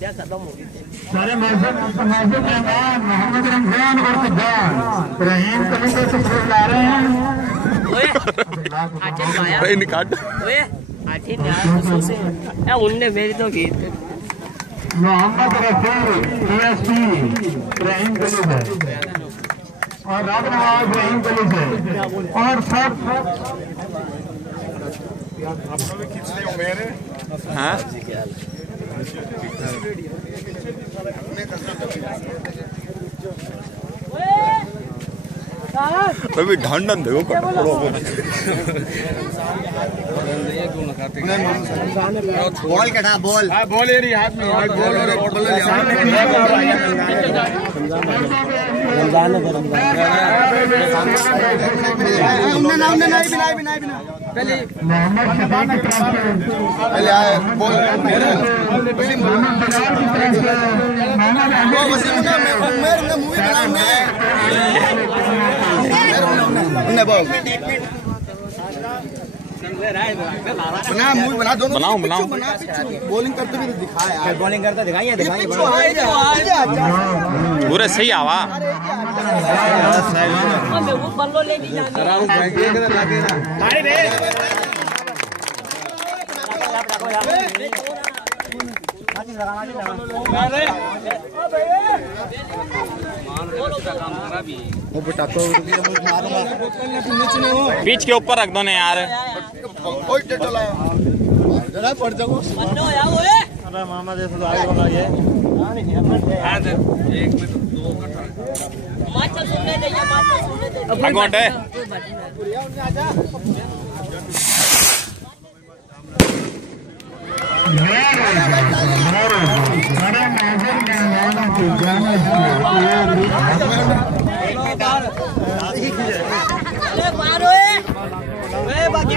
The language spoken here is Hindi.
सारे मौजूद मेहमान मोहम्मद रमजान और सज्जाद रहीम कली से सुखरूप ला रहे हैं। उनने मेरी तो गीत मोहम्मद रफील डीएसपी रहीम कली से और रात नवाज रहीम कली से और सब हाँ अभी ढंडन देखो बॉल कटा बॉल बॉल रही हाथ में बॉल बना दोनों बनाओ बॉलिंग करते हुए दिखाया बॉलिंग करता दिखाइए पूरे सही आवा बल्लो ले ली बीच के ऊपर रख दो ना यार मामा जैसे आगे बनाइए अकाउंट है बाकी